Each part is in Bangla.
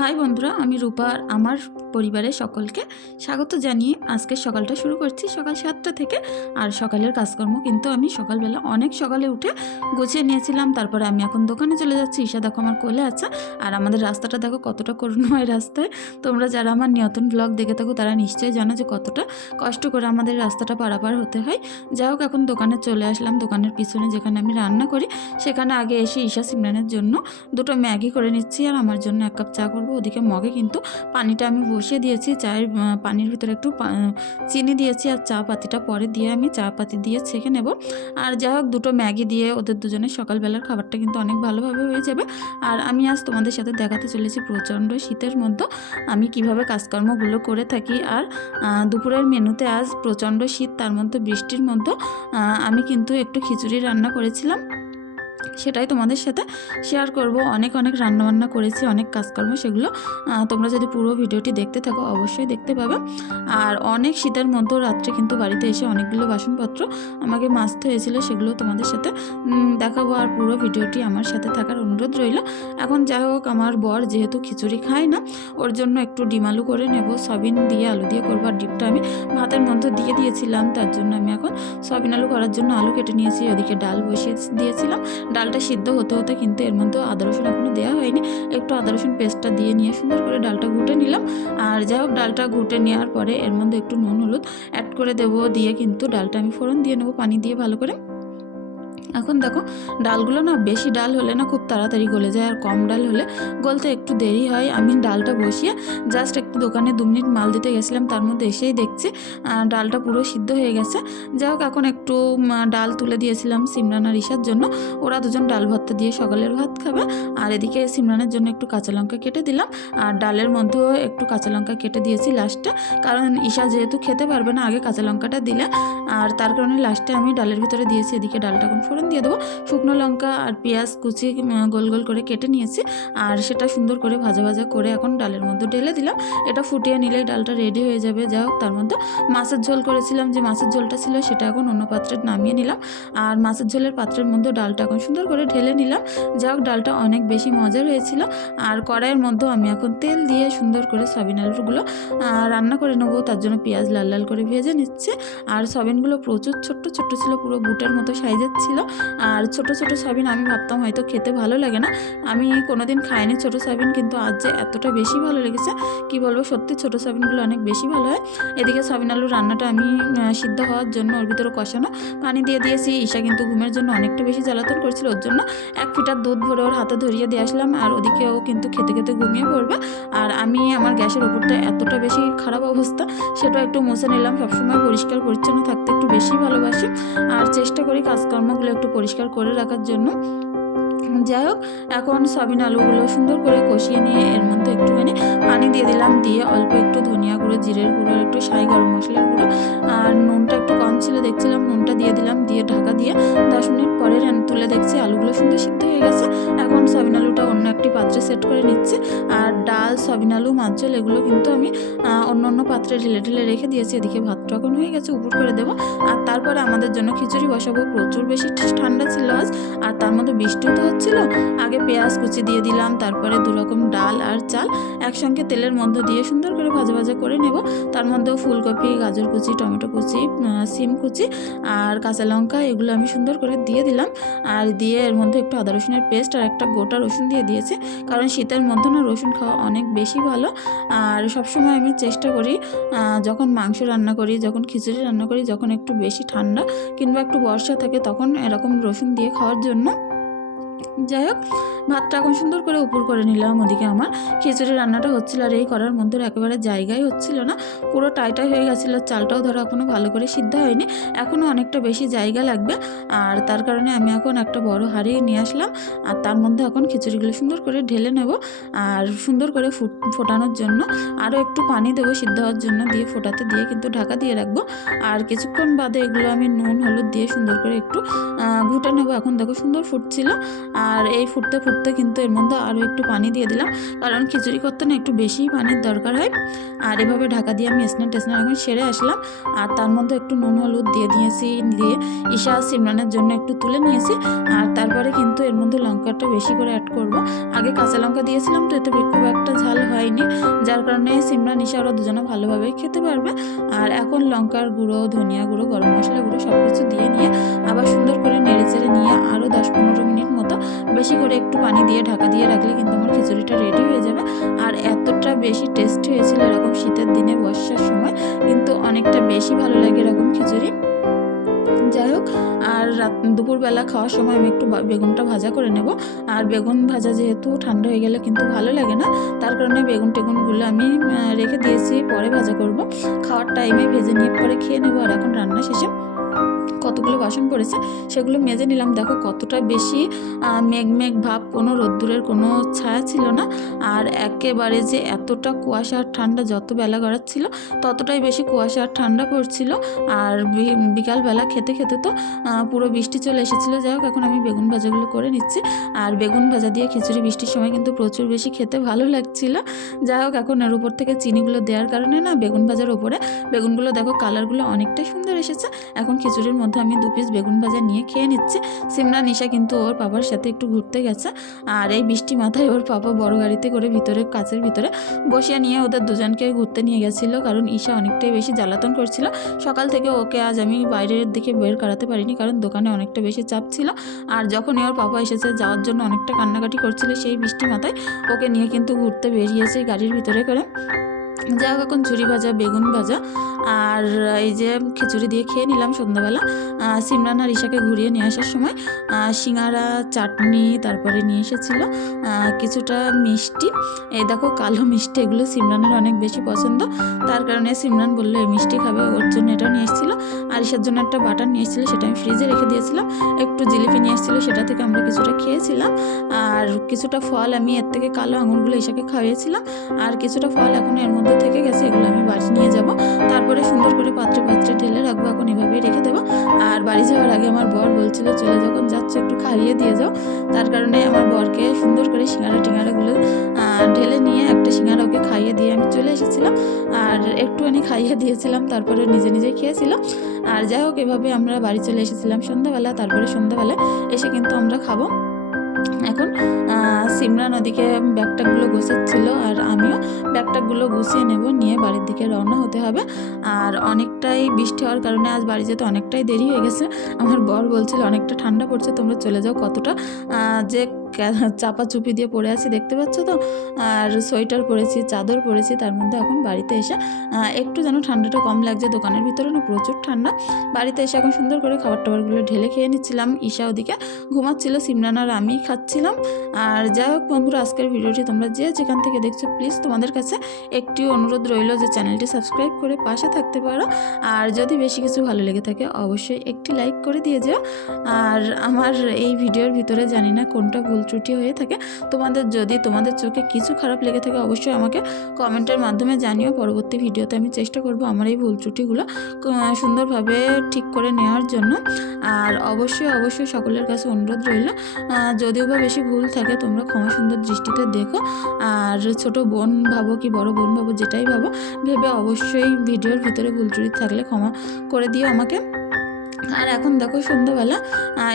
হাই বন্ধুরা, আমি রূপা আর আমার পরিবারের সকলকে স্বাগত জানিয়ে আজকের সকালটা শুরু করছি সকাল সাতটা থেকে। আর সকালের কাজকর্ম কিন্তু আমি সকালবেলা অনেক সকালে উঠে গুছিয়ে নিয়েছিলাম। তারপরে আমি এখন দোকানে চলে যাচ্ছি। ঈশা দেখো আমার কোলে আছে। আর আমাদের রাস্তাটা দেখো কতটা করুণময় রাস্তায়। তোমরা যারা আমার নিয়তন ব্লগ দেখে থাকো, তারা নিশ্চয়ই জানো যে কতটা কষ্ট করে আমাদের রাস্তাটা পারাপার হতে হয়। যাই হোক, এখন দোকানে চলে আসলাম। দোকানের পিছনে যেখানে আমি রান্না করি, সেখানে আগে এসে ঈশা সিমরানের জন্য দুটো ম্যাগি করে নিচ্ছি। আর আমার জন্য এক কাপ চা করব। ওদিকে মগে কিন্তু পানিটা আমি বসিয়ে দিয়েছি, চায়ের পানির ভিতরে একটু চিনি দিয়েছি আর চা পাতিটা পরে দিয়ে আমি চা পাতি দিয়ে ছেঁকে নেব। আর যাই হোক, দুটো ম্যাগি দিয়ে ওদের দুজনের সকালবেলার খাবারটা কিন্তু অনেক ভালোভাবে হয়ে যাবে। আর আমি আজ তোমাদের সাথে দেখাতে চলেছি প্রচণ্ড শীতের মধ্যে, আমি কীভাবে কাজকর্মগুলো করে থাকি। আর দুপুরের মেনুতে আজ প্রচণ্ড শীত, তার মধ্যে বৃষ্টির মধ্যে আমি কিন্তু একটু খিচুড়ি রান্না করেছিলাম। সেটাই তোমাদের সাথে শেয়ার করব। অনেক অনেক রান্নাবান্না করেছি, অনেক কাজকর্ম সেগুলো। তোমরা যদি পুরো ভিডিওটি দেখতে থাকো, অবশ্যই দেখতে পাবে। আর অনেক শীতের মধ্যে রাত্রে কিন্তু বাড়িতে এসে অনেকগুলো বাসনপত্র আমাকে মাজতে হয়েছিল, সেগুলো তোমাদের সাথে দেখাবো। আর পুরো ভিডিওটি আমার সাথে থাকার অনুরোধ রইল। এখন যাই হোক, আমার বর যেহেতু খিচুড়ি খায় না, ওর জন্য একটু ডিম আলু করে নেব। সয়াবিন দিয়ে আলু দিয়ে করব। আর আমি ভাতের মধ্যে দিয়ে দিয়েছিলাম, তার জন্য আমি এখন সয়াবিন আলু করার জন্য আলু কেটে নিয়েছি। ওদিকে ডাল বসিয়ে দিয়েছিলাম। ডালটা সিদ্ধ হতে হতে কিন্তু এর মধ্যে আদা রসুন এখনও দেওয়া হয়নি। একটু আদা রসুন পেস্টটা দিয়ে নিয়ে সুন্দর করে ডালটা ঘুটে নিলাম। আর যাই হোক, ডালটা ঘুটে নেওয়ার পরে এর মধ্যে একটু নুন, হলুদ অ্যাড করে দেবো। দিয়ে কিন্তু ডালটা আমি ফোড়ন দিয়ে নেব পানি দিয়ে ভালো করে। এখন দেখো, ডালগুলো না বেশি ডাল হলে না খুব তাড়াতাড়ি গলে যায়, আর কম ডাল হলে গলতে একটু দেরি হয়। আমি ডালটা বসিয়ে জাস্ট একটু দোকানে দু মিনিট মাল দিতে গেছিলাম, তার মধ্যে এসেই দেখছি ডালটা পুরো সিদ্ধ হয়ে গেছে। যাই হোক, এখন একটু ডাল তুলে দিয়েছিলাম সিমরান আর ঈশার জন্য। ওরা দুজন ডাল ভর্তা দিয়ে সকালের ভাত খাবে। আর এদিকে সিমরানের জন্য একটু কাঁচা লঙ্কা কেটে দিলাম। আর ডালের মধ্যেও একটু কাঁচা লঙ্কা কেটে দিয়েছি লাস্টে কারণ ঈশা যেহেতু খেতে পারবে না, আগে কাঁচা লঙ্কাটা দিলে। আর তার কারণে লাস্টে আমি ডালের ভিতরে দিয়েছি, এদিকে ডালটা এখন ফোড়ন দিয়ে দেবো। শুকনো লঙ্কা আর পেঁয়াজ কুচি গোল গোল করে কেটে নিয়েছি। আর সেটা সুন্দর করে ভাজা ভাজা করে এখন ডালের মধ্যে ঢেলে দিলাম। এটা ফুটিয়ে নিলেই ডালটা রেডি হয়ে যাবে। যাই হোক, তার মধ্যে মাছের ঝোল করেছিলাম। যে মাছের ঝোলটা ছিল সেটা এখন অন্য পাত্রে নামিয়ে নিলাম। আর মাছের ঝোলের পাত্রের মধ্যে ডালটা এখন সুন্দর করে ঢেলে নিলাম। যাই হোক, ডালটা অনেক বেশি মজার হয়েছিল। আর কড়াইয়ের মধ্যে আমি এখন তেল দিয়ে সুন্দর করে সয়াবিন আলুগুলো রান্না করে নেব। তার জন্য পেঁয়াজ লাল লাল করে ভেজে নিচ্ছে। আর সয়াবিনগুলো প্রচুর ছোট্ট ছোট্ট ছিল, পুরো বুটের মতো সাইজের ছিল। আর ছোট ছোট সয়াবিন আমি ভাবতাম হয়তো খেতে ভালো লাগে না। আমি কোনোদিন খাইনি ছোট সয়াবিন, কিন্তু আজ যে এতটা বেশি ভালো লেগেছে, কি বলব? সত্যি ছোট সয়াবিনগুলো অনেক বেশি ভালো হয়। এদিকে সয়াবিন আলুর রান্নাটা আমি সিদ্ধ হওয়ার জন্য ওর ভিতরে কষানো পানি দিয়ে দিয়েছি। ঈশা কিন্তু ঘুমের জন্য অনেকটা বেশি জ্বালাতন করছিল ওর জন্য। এক ফিটার দুধ ভরে ওর হাতে ধরিয়ে দিয়ে আসলাম আর ওদিকে ও কিন্তু খেতে খেতে ঘুমিয়ে পড়বে। আর আমি, আমার গ্যাসের ওপরটা এতটা বেশি খারাপ অবস্থা, সেটা একটু মুছে নিলাম। সবসময় পরিষ্কার পরিচ্ছন্ন থাকতে একটু বেশি ভালোবাসি। আর চেষ্টা করি কাজকর্মগুলো একটু পরিষ্কার করে রাখার জন্য। যাই হোক, এখন সাবিন আলুগুলো সুন্দর করে কষিয়ে নিয়ে এর মধ্যে একটুখানি পানি দিয়ে দিলাম, দিয়ে অল্প একটু গুঁড়ো, জিরের গুঁড়ো একটু সাই গরম মশলার গুঁড়ো। আর নুনটা একটু কম ছিল, দেখছিলাম নুনটা দিয়ে দিলাম, দিয়ে ঢাকা দিয়ে দশ মিনিট পরে তুলে দেখছি আলুগুলো সুন্দর সিদ্ধ হয়ে গেছে। এখন সয়াবিন আলুটা অন্য একটি পাত্রে সেট করে নিচ্ছি। আর ডাল সয়াবিন আলু, মাছ ঝোল এগুলো কিন্তু আমি অন্য অন্য পাত্রে ঢেলে ঢেলে রেখে দিয়েছি। এদিকে ভাতটা এখন হয়ে গেছে, উপর করে দেবো। আর তারপরে আমাদের জন্য খিচুড়ি বসাবো। প্রচুর বেশি ঠান্ডা ছিল আজ। আর তার মধ্যে বৃষ্টিও তো হচ্ছিল। আগে পেঁয়াজ কুচি দিয়ে দিলাম, তারপরে দু রকম ডাল আর চাল একসঙ্গে তেলের মধ্যে দিয়ে সুন্দর ভাজা ভাজা করে নেব। তার মধ্যেও ফুলকপি, গাজর কুচি, টমেটো কুচি সিম কুচি আর কাঁচা লঙ্কা এগুলো আমি সুন্দর করে দিয়ে দিলাম। আর দিয়ে এর মধ্যে একটু আদা রসুনের পেস্ট আর একটা গোটা রসুন দিয়ে দিয়েছি। কারণ শীতের মধ্যে না রসুন খাওয়া অনেক বেশি ভালো। আর সবসময় আমি চেষ্টা করি যখন মাংস রান্না করি, যখন খিচুড়ি রান্না করি, যখন একটু বেশি ঠান্ডা কিংবা একটু বর্ষা থাকে, তখন এরকম রসুন দিয়ে খাওয়ার জন্য যাই হোক ভাতটা এখন সুন্দর করে উপর করে নিলাম, ওদিকে আমার খিচুড়ি রান্নাটা হচ্ছিল আর এই করার মধ্যে একেবারে জায়গায় হচ্ছিল না। পুরো টাইটাই হয়ে গেছিল, চালটাও ধরো এখনও ভালো করে সিদ্ধ হয়নি এখনও অনেকটা বেশি জায়গা লাগবে। আর তার কারণে আমি এখন একটা বড় হাঁড়ি নিয়ে আসলাম, আর তার মধ্যে এখন খিচুড়িগুলো সুন্দর করে ঢেলে নেব, আর সুন্দর করে ফুট, ফোটানোর জন্য। আরও একটু পানি দেবো সিদ্ধ হওয়ার জন্য, দিয়ে ফোটাতে দিয়ে কিন্তু ঢাকা দিয়ে রাখব। আর কিছুক্ষণ বাদে এগুলো আমি নুন, হলুদ দিয়ে সুন্দর করে একটু ঘুটে নেব। এখন দেখো সুন্দর ফুটছিল, আর এই ফুটতে ফুটতে কিন্তু এর মধ্যে আরও একটু পানি দিয়ে দিলাম। কারণ খিচুড়ি করতে না একটু বেশিই পানির দরকার হয়। আর এভাবে ঢাকা দিয়ে আমি স্নান টেসনা এখন সেরে আসলাম। আর তার মধ্যে একটু নুন, হলুদ দিয়ে দিয়েছি, দিয়ে ঈশা সিমরানের জন্য একটু তুলে নিয়েছি। আর তারপরে কিন্তু এর মধ্যে লঙ্কাটা বেশি করে অ্যাড করব। আগে কাঁচা লঙ্কা দিয়েছিলাম তো এতে খুব একটা ঝাল হয়নি। যার কারণে সিমরান ঈশা ওরা দুজনে ভালোভাবে খেতে পারবে। আর এখন লঙ্কার গুঁড়ো, ধনিয়া গুঁড়ো, গরম মশলা গুঁড়ো সব কিছু দিয়ে নিয়ে আবার সুন্দর করে নেড়ে চেড়ে নিয়ে আরও দশ পনেরো মিনিট মতো বেশি করে একটু পানি দিয়ে ঢাকা দিয়ে রাখলে কিন্তু আমার খিচুড়িটা রেডি হয়ে যাবে। আর এতটা বেশি টেস্টি হয়েছিল এরকম শীতের দিনে বর্ষার সময়, কিন্তু অনেকটা বেশি ভালো লাগে এরকম খিচুড়ি। যাই হোক আর রাত, দুপুরবেলা খাওয়ার সময় আমি একটু বেগুনটা ভাজা করে নেব। আর বেগুন ভাজা যেহেতু ঠান্ডা হয়ে গেলে কিন্তু ভালো লাগে না, তার কারণে বেগুন টেগুনগুলো আমি রেখে দিয়েছি, পরে ভাজা করব। খাওয়ার টাইমে ভেজে নিয়ে পরে খেয়ে নেব, আর এখন রান্না শেষে কতগুলো বাসন পড়েছে সেগুলো মেজে নিলাম। দেখো কতটা বেশি আহ, মেঘ মেঘ ভাব কোনো রোদ্দুরের কোনো ছায়া ছিল না। আর একেবারে যে এতটা কুয়াশা আর ঠান্ডা যত বেলা গড়াচ্ছিল ততটাই বেশি কুয়াশা আর ঠান্ডা পড়ছিল। আর বিকালবেলা খেতে খেতে তো পুরো বৃষ্টি চলে এসেছিল। যাই হোক এখন আমি বেগুন ভাজাগুলো করে নিচ্ছি। আর বেগুন ভাজা দিয়ে খিচুড়ি বৃষ্টির সময় কিন্তু প্রচুর বেশি খেতে ভালো লাগছিল। যাই হোক এখন এর উপর থেকে চিনিগুলো দেওয়ার কারণে না বেগুন ভাজার ওপরে বেগুনগুলো দেখো কালারগুলো অনেকটাই সুন্দর এসেছে। এখন খিচুড়ির মধ্যে আমি দু পিস বেগুন ভাজা নিয়ে খেয়ে নিচ্ছে। সিমরা নিশা কিন্তু ওর বাবার সাথে একটু ঘুরতে গেছে। আর এই বৃষ্টি মাথায় ওর পাপা বড় গাড়িতে করে ভিতরে, কাছের ভিতরে বসিয়ে নিয়ে ওদের দুজনকে ঘুরতে নিয়ে গেছিল। কারণ ঈশা অনেকটাই বেশি জ্বালাতন করছিল। সকাল থেকে ওকে আজ আমি বাইরের দিকে বের করাতে পারিনি, কারণ দোকানে অনেকটা বেশি চাপ ছিল। আর যখন ওর পাপা এসেছে, যাওয়ার জন্য অনেকটা কান্নাকাটি করছিল সেই বৃষ্টি মাথায়। ওকে নিয়ে কিন্তু ঘুরতে বেরিয়েছে গাড়ির ভিতরে করে। যা হোক এখন ঝুরি ভাজা, বেগুন ভাজা আর এই যে খিচুড়ি দিয়ে খেয়ে নিলাম সন্ধ্যাবেলা। সিমরান আর ঈশাকে ঘুরিয়ে নিয়ে আসার সময় সিঙ্গারা, চাটনি তারপরে নিয়ে এসেছিল কিছুটা মিষ্টি। এই দেখো কালো মিষ্টি, এগুলো সিমরানের অনেক বেশি পছন্দ। তার কারণে সিমরান বলল, এই মিষ্টি খাবে, ওর জন্য এটাও নিয়ে এসেছিল। আর ঈশার জন্য একটা বাটার নিয়ে এসেছিল, সেটা আমি ফ্রিজে রেখে দিয়েছিলাম। একটু জিলিপি নিয়ে এসেছিল, সেটা থেকে আমরা কিছুটা খেয়েছিলাম। আর কিছুটা ফল, আমি এর থেকে কালো আঙুরগুলো ঈশাকে খাইয়েছিলাম। আর কিছুটা ফল এখন এর মধ্যে থেকে গেছে, এগুলো আমি বাড়ি নিয়ে যাব। তারপরে সুন্দর করে পাত্রে পাত্রে ঢেলে রাখব, এখন এভাবেই রেখে দেবো। আর বাড়ি যাওয়ার আগে আমার বর বলছিল, চলে যখন যাচ্ছে, একটু খাইয়ে দিয়ে যাও। তার কারণে আমার বরকে সুন্দর করে সিঙ্গারা টিঙ্গারাগুলো ঢেলে নিয়ে একটা সিঙ্গারা ওকে খাইয়ে দিয়ে আমি চলে এসেছিলাম। আর একটুখানি খাইয়ে দিয়েছিলাম, তারপরে নিজে নিজে খেয়েছিল। আর যাই হোক, এভাবে আমরা বাড়ি চলে এসেছিলাম সন্ধ্যাবেলা। তারপরে সন্ধ্যাবেলা এসে কিন্তু আমরা খাব। এখন সিমরান ওদিকে ব্যাগটাগুলো গোছাচ্ছিল আর আমিও ব্যাগটাগুলো গুছিয়ে নেব, নিয়ে বাড়ির দিকে রওনা হতে হবে। আর অনেকটাই বৃষ্টি হওয়ার কারণে আজ বাড়ি যেতে অনেকটাই দেরি হয়ে গেছে। আমার বর বলছিল, অনেকটা ঠান্ডা পড়ছে, তোমরা চলে যাও কতটা। যে কা- চাপা চুপি দিয়ে পড়ে আছি, দেখতে পাচ্ছ তো? আর সোয়েটার পরেছি, চাদর পরেছি, তার মধ্যে এখন বাড়িতে এসে একটু যেন ঠান্ডাটা কম লাগছে, দোকানের ভিতরে না প্রচুর ঠান্ডা। বাড়িতে এসে এখন সুন্দর করে খাবার টাবারগুলো ঢেলে খেয়ে নিচ্ছিলাম, ঈশা ওদিকে ঘুমাচ্ছিল, সিমরান আর আমি খাচ্ছিলাম। আর যাই হোক বন্ধুরা, আজকের ভিডিওটি তোমরা যে যেখান থেকে দেখছ প্লিজ তোমাদের কাছে একটি অনুরোধ রইল যে চ্যানেলটি সাবস্ক্রাইব করে পাশে থাকতে পারো। আর যদি বেশি কিছু ভালো লেগে থাকে, অবশ্যই একটি লাইক করে দিয়ে যাও। আর আমার এই ভিডিওর ভিতরে জানি না কোনটা ভুল ত্রুটি হয়ে থাকে, তোমাদের যদি তোমাদের চোখে কিছু খারাপ লেগে থাকে, অবশ্যই আমাকে কমেন্টের মাধ্যমে জানিও। পরবর্তী ভিডিওতে আমি চেষ্টা করব আমার এই ভুল ত্রুটিগুলো সুন্দরভাবে ঠিক করে নেওয়ার জন্য। আর অবশ্যই অবশ্যই সকলের কাছে অনুরোধ রইল যদিও বা বেশি ভুল থাকে, তোমরা ক্ষমা সুন্দর দৃষ্টিতে দেখো। আর ছোট বোন ভাবো কি বড় বোন ভাবো, যেটাই ভাবো, ভেবে অবশ্যই ভিডিওর ভিতরে ভুল ত্রুটি থাকলে ক্ষমা করে দিও আমাকে। আর এখন দেখো সন্ধ্যাবেলা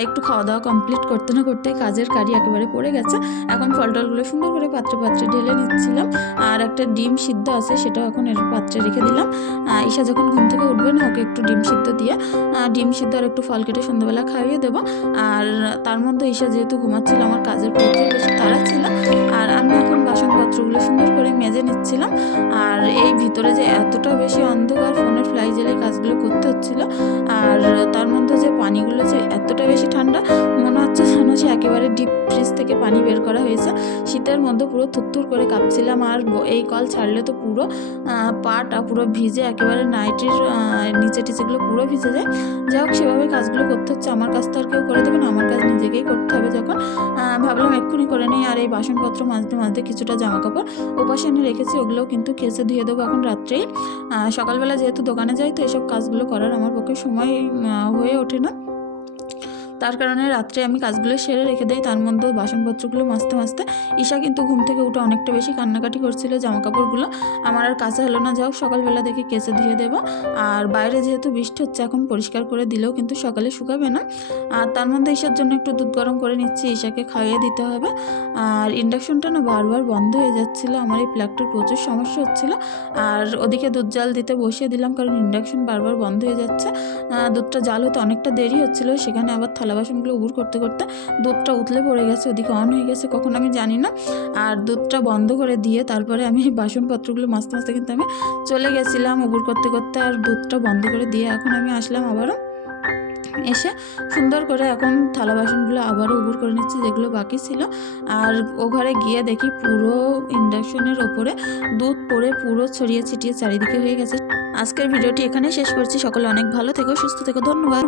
একটু খাওয়া দাওয়া কমপ্লিট করতে না করতে কাজের কারি একেবারে পড়ে গেছে। এখন ফল টলগুলো সুন্দর করে পাত্রে পাত্রে ঢেলে নিচ্ছিলাম। আর একটা ডিম সিদ্ধ আছে, সেটাও এখন এর পাত্রে রেখে দিলাম। ঈশা যখন ঘুম থেকে উঠবে না, ওকে একটু ডিম সিদ্ধ দিয়ে ডিম সিদ্ধ আর একটু ফল কেটে সন্ধ্যাবেলা খাইয়ে দেবো। আর তার মধ্যে ঈশা যেহেতু ঘুমাচ্ছিল, আমার কাজের প্রচুর বেশি তাড়া ছিল। আর আমি এখন বাসনপত্রগুলো সুন্দর করে মেজে নিচ্ছিলাম। আর এই ভিতরে যে এতটা বেশি অন্ধকার, ফোনের ফ্লাই জেলে কাজগুলো করতে হচ্ছিল পানিগুলো যে এতটা বেশি ঠান্ডা হচ্ছে যেন সে একেবারে ডিপ ফ্রিজ থেকে পানি বের করা হয়েছে, শীতের মধ্যে পুরো থুত্তুর করে কাঁপছিলাম আর এই কল ছাড়লে তো পুরো পাটা পুরো ভিজে একেবারে নাইটির নিচে টিচেগুলো পুরো ভিজে যায়। যাই হোক, সেভাবে কাজগুলো করতে হচ্ছে। আমার কাজ তো আর কেউ করে দেবে না, আমার কাজ নিজেকেই করতে হবে যখন। ভাবলাম এক্ষুনি করে নিই, আর এই বাসনপত্র মাজতে মাজতে কিছুটা জামা কাপড় ওপাশে এনে রেখেছি, ওগুলোও কিন্তু কেসে ধুয়ে দেবো এখন রাত্রেই। সকালবেলা যেহেতু দোকানে যাই, তো এসব কাজগুলো করার আমার পক্ষে সময় হয়ে ওঠে না। তার কারণে রাত্রে আমি কাজগুলো সেরে রেখে দেই। তার মধ্যে বাসনপত্রগুলো মাজতে মাজতে ঈশা কিন্তু ঘুম থেকে উঠে অনেকটা বেশি কান্নাকাটি করছিল জামা কাপড়গুলো আমার আর কাছে হলো না যাও সকালবেলা দেখে কেচে ধুয়ে দেবো। আর বাইরে যেহেতু বৃষ্টি হচ্ছে, এখন পরিষ্কার করে দিলেও কিন্তু সকালে শুকাবে না। আর তার মধ্যে ঈশার জন্য একটু দুধ গরম করে নিচ্ছি, ঈশাকে খাইয়ে দিতে হবে। আর ইন্ডাকশনটা না বারবার বন্ধ হয়ে যাচ্ছিল, আমার এই প্লাগটার প্রচুর সমস্যা হচ্ছিল। আর ওদিকে দুধ জাল দিতে বসিয়ে দিলাম, কারণ ইন্ডাকশন বারবার বন্ধ হয়ে যাচ্ছে। দুধটা জাল হতে অনেকটা দেরি হচ্ছিল, সেখানে আবার থালা বাসনগুলো উবুর করতে করতে দুধটা উতলে পড়ে গেছে, ওদিকে অন হয়ে গেছে, কখন আমি জানি না। আর দুধটা বন্ধ করে দিয়ে তারপরে আমি বাসনপত্রগুলো মাঝতে মাঝতে কিন্তু আমি চলে গেছিলাম উবুর করতে করতে, আর দুধটা বন্ধ করে দিয়ে এখন আমি আসলাম আবারও। এসে সুন্দর করে এখন থালা বাসনগুলো আবারও উবুর করে নিচ্ছি, যেগুলো বাকি ছিল। আর ও ঘরে গিয়ে দেখি পুরো ইন্ডাকশনের ওপরে দুধ পরে পুরো ছড়িয়ে ছিটিয়ে চারিদিকে হয়ে গেছে। আজকের ভিডিওটি এখানে শেষ করছি। সকলে অনেক ভালো থেকো, সুস্থ থেকো, ধন্যবাদ।